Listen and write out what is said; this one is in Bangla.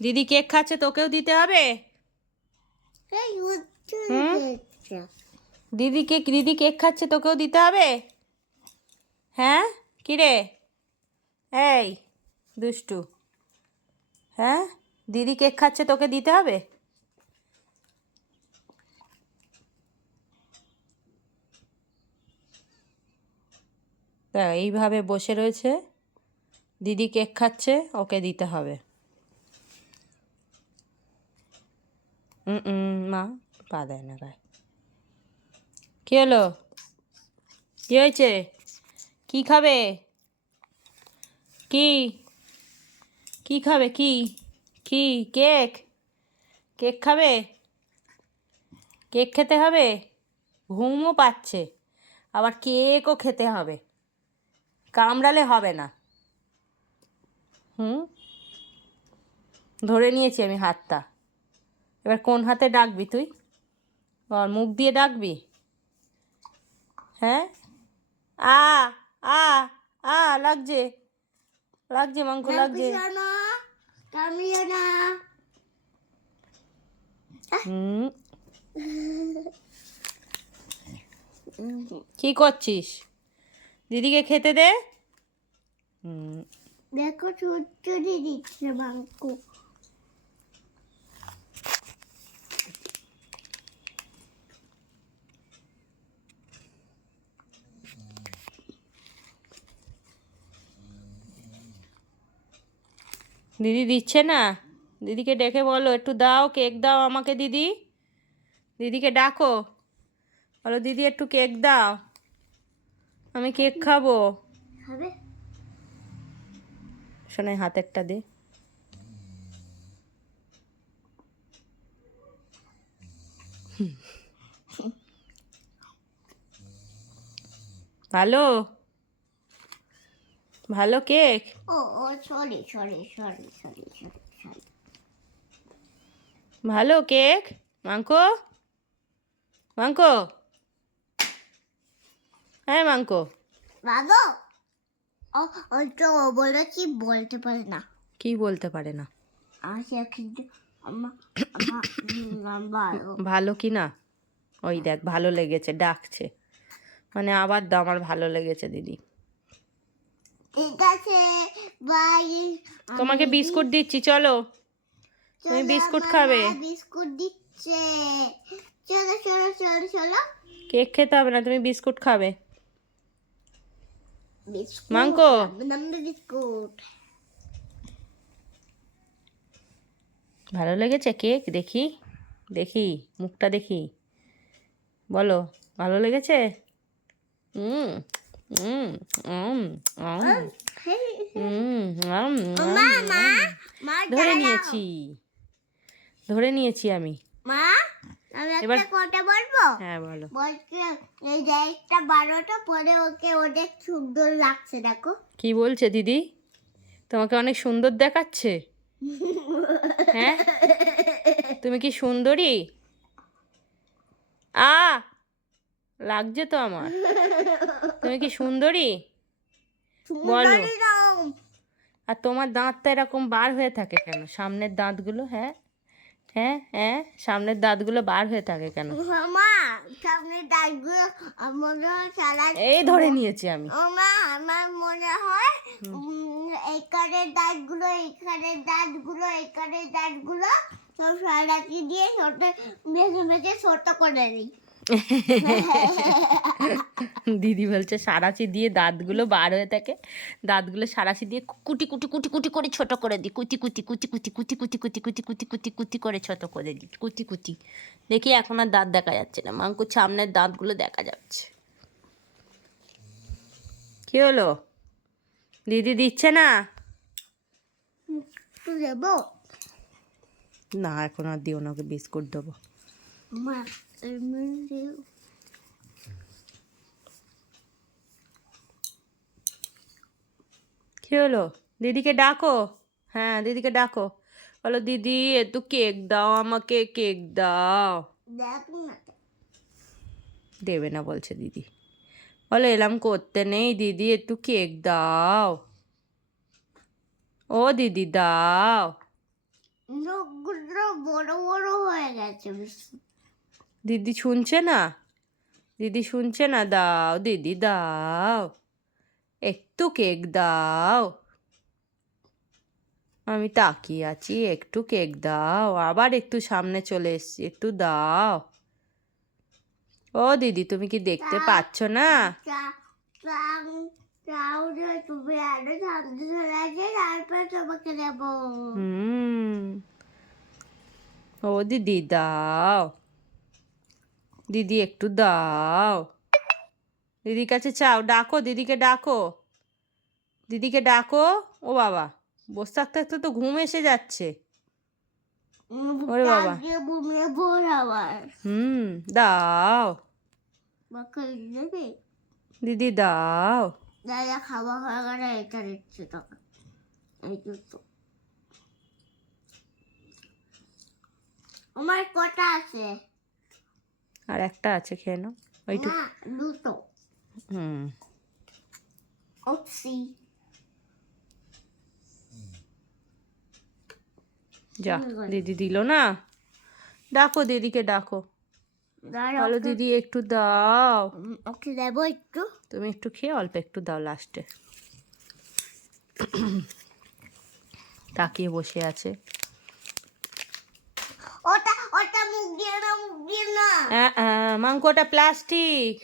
দিদি কেক খাচ্ছে, তোকেও দিতে হবে। দিদি কেক খাচ্ছে, তোকেও দিতে হবে। হ্যাঁ কিরে, এই দুষ্টু, হ্যাঁ দিদি কেক খাচ্ছে, তোকে দিতে হবে। তা এইভাবে বসে রয়েছে, দিদি কেক খাচ্ছে, ওকে দিতে হবে। মা পা দেয় না গায়ে। কী হলো, কী হয়েছে, কী খাবে, কি কি খাবে, কি কি কেক, কেক খাবে, কেক খেতে হবে, ঘুমও পাচ্ছে, আবার কেকও খেতে হবে, কামড়ালে হবে না। ধরে নিয়েছি আমি হাতটা, এবার কোন হাতে ডাকবি তুই, আর মুখ দিয়ে ডাকবি, হ্যাঁ আ আ আ লাগছে, লাগছে মাংকু, লাগছে। কি করছিস, দিদিকে খেতে দে। দেখো চুচুরি দিচ্ছে মাংকু। দিদি দিচ্ছে না, দিদিকে ডেকে বলো একটু দাও, কেক দাও আমাকে দিদি, দিদিকে ডাকো, বলো দিদি একটু কেক দাও, আমি কেক খাবো। খাবে? শোনে হাতেরটা দে। ভালো, ভালো কেক। ও sorry sorry sorry sorry sorry sorry. ভালো কেক, মাংকো, মাংকো, হ্যাঁ মাংকো। বাবা ও তো বলেছি বলতে পারে না। কি বলতে পারে না? ভালো কি না, ওই দেখ ভালো লেগেছে ডাকছে, মানে আবার দাও, আমার ভালো লেগেছে দিদি। ঠিক আছে বাই। তোমাকে বিস্কুট দিচ্ছি, চলো তুমি বিস্কুট খাবে। বিস্কুট দিচ্ছে, চলো চলো চলো চলো। কেক খেতে হবে না, তুমি বিস্কুট খাবে। বিস্কুট মাংকো, বিস্কুট। ভালো লেগেছে কেক, দেখি দেখি মুখটা দেখি, বলো ভালো লেগেছে। হুম হুম হুম ধরে নিয়েছি, ধরে নিয়েছি আমি। মা আমি এবার একটা কথা বলবো? হ্যাঁ বলো। বলছে এই যে একটা 12টা পরে ওকে অনেক সুন্দর লাগছে, দেখো। কি বলছে দিদি, তোমাকে অনেক সুন্দর দেখাচ্ছে, হ্যাঁ তুমি কি সুন্দরী, লাগছে তো আমার, তুমি কি সুন্দরী বলো। আর তোমার দাঁতটা এরকম বার হয়ে থাকে কেন, সামনের দাঁতগুলো, হ্যাঁ হ্যাঁ হ্যাঁ সামনের দাঁতগুলো বার হয়ে থাকে কেন? মা সামনের দাঁতগুলো মনে হয় সারা এই ধরে নিয়েছি আমি। মা আমার মনে হয় এইখানের দাঁতগুলো এইখানের দাঁতগুলো এইখানের দাঁতগুলো সব সারাটি দিয়ে ছোট ভেজে ভেজে ছোট করে দিই। দিদি বলছে সারাশি দিয়ে দাঁতগুলো বার হয়ে থাকে, দাঁতগুলো সারাশি দিয়ে কুটি কুটি কুটি কুটি করে ছোট করে দিই, কুটি কুটি কুটি কুটি কুটি কুটি কুটি কুটি কুটি কুটি কুটি করে ছোট করে দিই, কুটি কুটি। দেখি এখন আর দাঁত দেখা যাচ্ছে না, মাঙ্কুর সামনের দাঁতগুলো দেখা যাচ্ছে। কি হলো, দিদি দিচ্ছে না? দেবো না এখন আর দিও না, ওকে বিস্কুট দেবো। মা কি হলো, দিদিকে ডাকো, হ্যাঁ দিদিকে ডাকো, বলো দিদি একটু কেক দাও আমাকে, কেক দাও। দেবে না বলছে দিদি, বলো এলাম করতে নেই দিদি, একটু কেক দাও, ও দিদি দাও। চোখগুলো বড় বড় হয়ে গেছে বেশি। দিদি শুনছে না, দিদি শুনছে না, দাও দিদি দাও, একটু কেক দাও, আমি তাকিয়ে আছি, একটু কেক দাও, আবার একটু সামনে চলে এসছি, একটু দাও। ও দিদি তুমি কি দেখতে পাচ্ছ না? তুমি আরো সামনে চলে আসে, তারপর তোমাকে দেবো। হুম, ও দিদি দাও, দিদি একটু দাও, দিদির কাছে চাও, ডাকো দিদিকে, ডাকো দিদিকে, ডাকো। ও বাবা, বসে থাকতে থাকতে তো ঘুম এসে যাচ্ছে। ওরে বাবা, ঘুমিয়ে পড় আবার। দাও বাকি দেবে দিদি দাও। দাদা খাওয়া হয়ে গেলে এটা দিচ্ছে তোকে, এই দুটো। আমার কটা আছে? আর একটা আছে, খেয়ে নাও ওইটুকু। না, দুটো। হুম, ওপসি। যা, দিদি দিল না, ডাকো দিদিকে, ডাকো, বলো দিদি একটু দাও। ওকে দেবো একটু। তুমি একটু খেয়ে অল্প একটু দাও লাস্টে। তাকিয়ে বসে আছে। ওটা ওটা মুখ দিয়ে না, মুখ দিয়ে না। মাংকটা প্লাস্টিক।